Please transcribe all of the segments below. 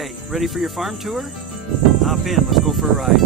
today. Ready for your farm tour? Hop in, let's go for a ride.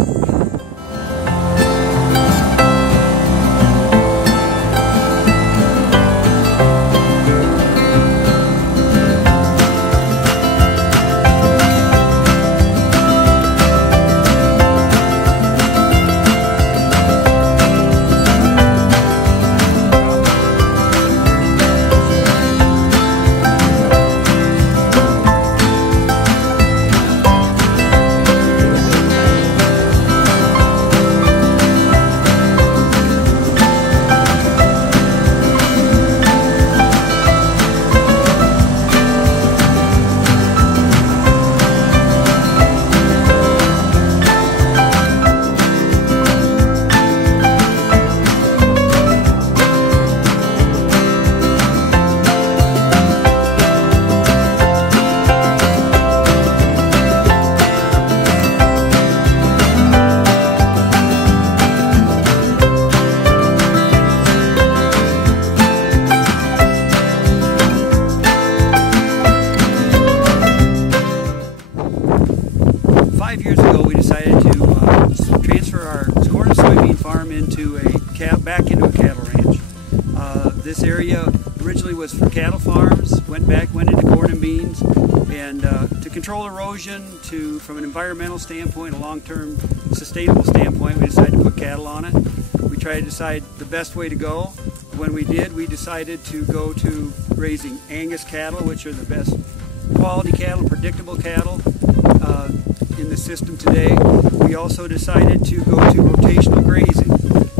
5 years ago, we decided to transfer our corn and soybean farm back into a cattle ranch. This area originally was for cattle farms, went into corn and beans, and to control erosion, from an environmental standpoint, a long-term sustainable standpoint, we decided to put cattle on it. We tried to decide the best way to go. When we did, we decided to go to raising Angus cattle, which are the best quality cattle, predictable cattle in the system today. We also decided to go to rotational grazing.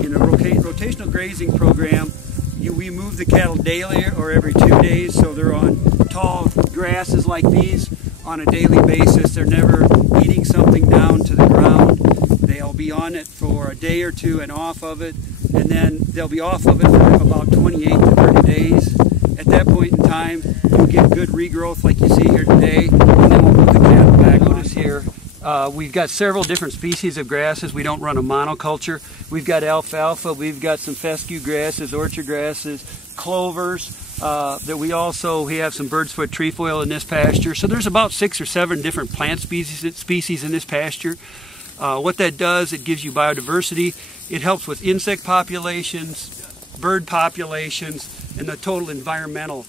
In a rotational grazing program, we move the cattle daily or every 2 days, so they're on tall grasses like these on a daily basis. They're never eating something down to the ground. They'll be on it for a day or two and off of it, and then they'll be off of it for about 28 to 30 days. At that point in time, you'll get good regrowth like you see here today, and then we'll move the cattle back. Notice here, we've got several different species of grasses. We don't run a monoculture. We've got alfalfa, we've got some fescue grasses, orchard grasses, clovers, we have some bird's foot trefoil in this pasture. So there's about 6 or 7 different plant species in this pasture. What that does, it gives you biodiversity. It helps with insect populations, bird populations, and the total environment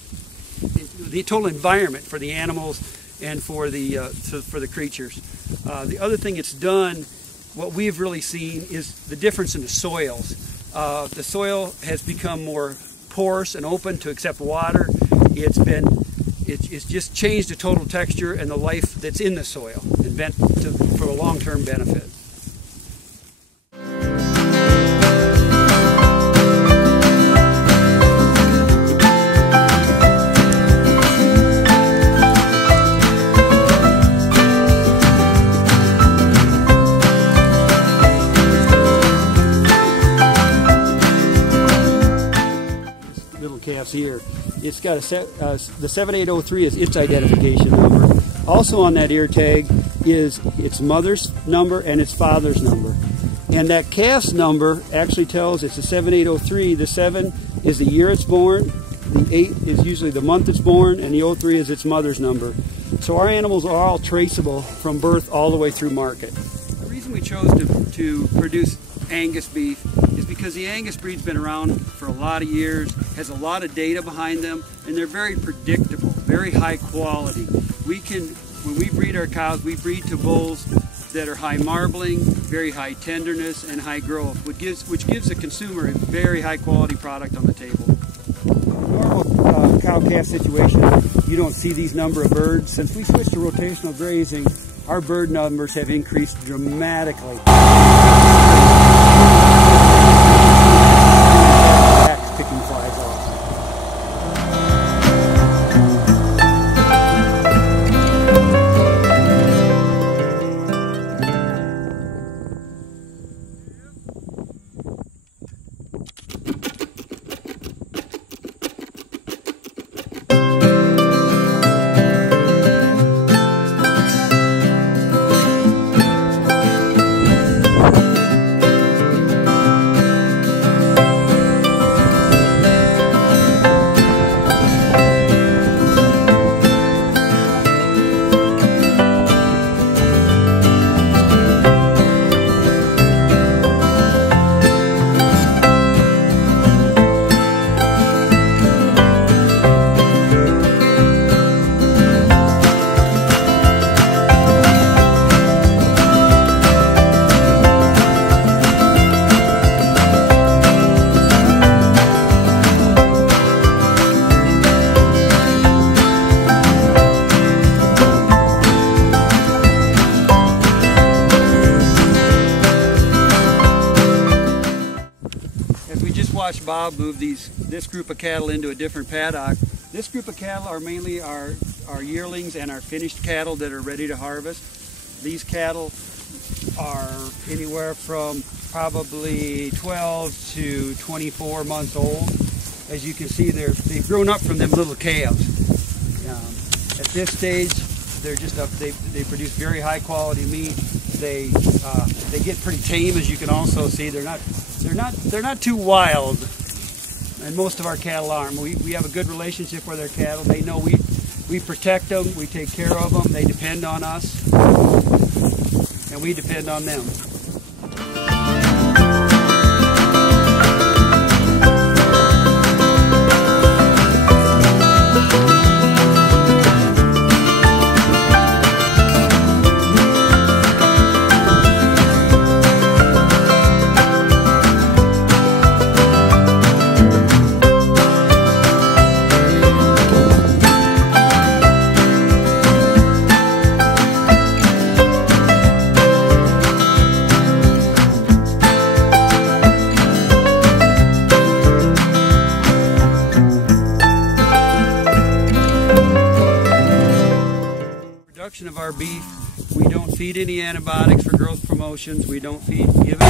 for the animals and for the creatures. The other thing it's done, what we've really seen, is the difference in the soils. The soil has become more porous and open to accept water. It's just changed the total texture and the life that's in the soil, and for a long-term benefit. Calves here. It's got the 7803 is its identification number. Also on that ear tag is its mother's number and its father's number. And that calf's number actually tells it's a 7803. The 7 is the year it's born, the 8 is usually the month it's born, and the 03 is its mother's number. So our animals are all traceable from birth all the way through market. The reason we chose to produce Angus beef is because the Angus breed's been around for a lot of years, has a lot of data behind them, and they're very predictable, very high quality. When we breed our cows, we breed to bulls that are high marbling, very high tenderness, and high growth, which gives the consumer a very high quality product on the table. In a normal cow-calf situation, you don't see these number of birds. Since we switched to rotational grazing, our bird numbers have increased dramatically. Picking flies off. As we just watched Bob move this group of cattle into a different paddock, this group of cattle are mainly our yearlings and our finished cattle that are ready to harvest. These cattle are anywhere from probably 12 to 24 months old. As you can see, they've grown up from them little calves. At this stage, they produce very high quality meat. They get pretty tame, as you can also see. They're not too wild, and most of our cattle aren't. We have a good relationship with our cattle. They know we protect them, we take care of them. They depend on us, and we depend on them. Of our beef, we don't feed any antibiotics for growth promotions. We don't give it. Our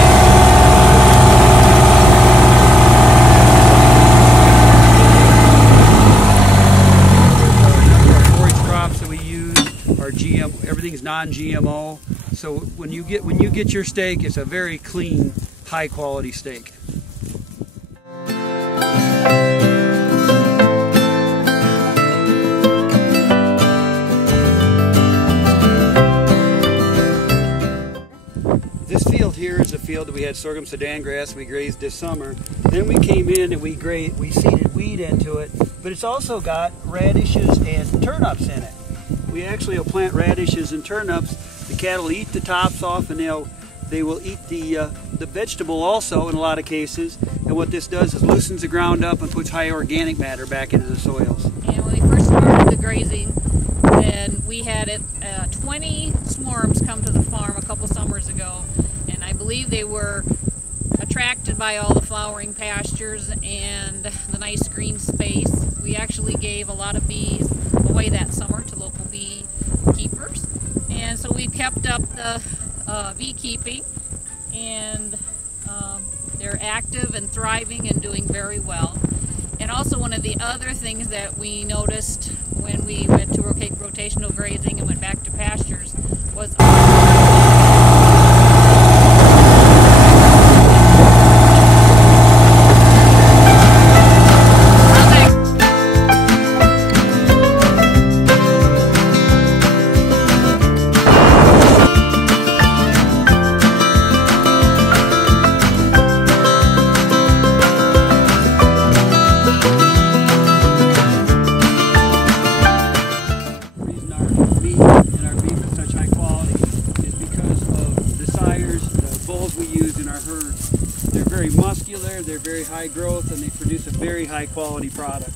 forage crops that we use are GM. Everything's non-GMO. So when you get your steak, it's a very clean, high-quality steak. Here is a field that we had sorghum sudan grass we grazed this summer. Then we came in and we seeded wheat into it, but it's also got radishes and turnips in it. We actually will plant radishes and turnips. The cattle eat the tops off, and they will eat the vegetable also in a lot of cases. And what this does is loosens the ground up and puts high organic matter back into the soils. And when we first started the grazing, then we had 20 swarms come to the farm a couple summers ago. I believe they were attracted by all the flowering pastures and the nice green space. We actually gave a lot of bees away that summer to local beekeepers. And so we've kept up the beekeeping, and they're active and thriving and doing very well. And also, one of the other things that we noticed when we went to rotational grazing and went back to pastures was muscular, they're very high growth, and they produce a very high quality product.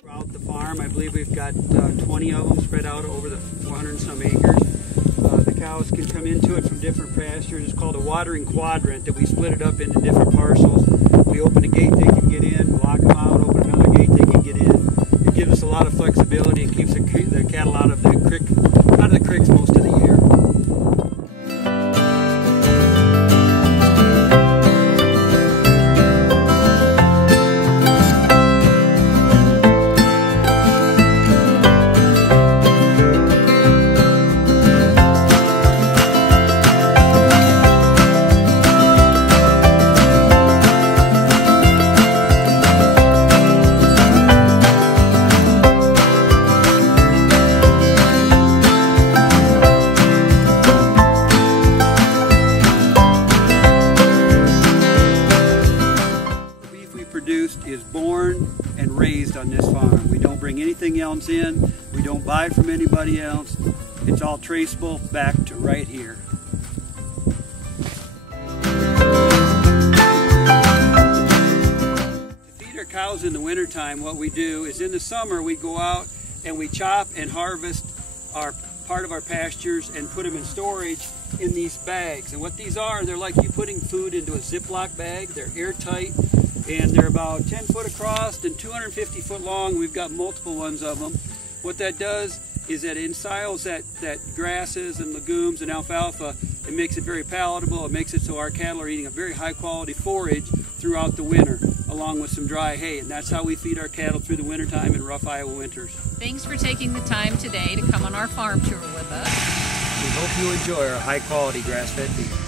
Throughout the farm, I believe we've got 20 of them spread out over the 400 and some acres. The cows can come into it from different pastures. It's called a watering quadrant, that we split it up into different parcels. We open a gate, they can get in, lock them out, open another gate, they can get in. It gives us a lot of flexibility and keeps the cattle out of the creeks most of the year. Is born and raised on this farm. We don't bring anything else in. We don't don't buy from anybody else. It's all traceable back to right here. To feed our cows in the wintertime, what we do is in the summer we go out and we chop and harvest our part of our pastures and put them in storage in these bags. And what these are, they're like you putting food into a Ziploc bag. They're airtight and they're about 10 foot across and 250 foot long. We've got multiple ones of them. What that does is that it ensiles that grasses and legumes and alfalfa. It makes it very palatable. It makes it so our cattle are eating a very high quality forage throughout the winter, along with some dry hay. And that's how we feed our cattle through the wintertime in rough Iowa winters. Thanks for taking the time today to come on our farm tour with us. We hope you enjoy our high quality grass-fed beef.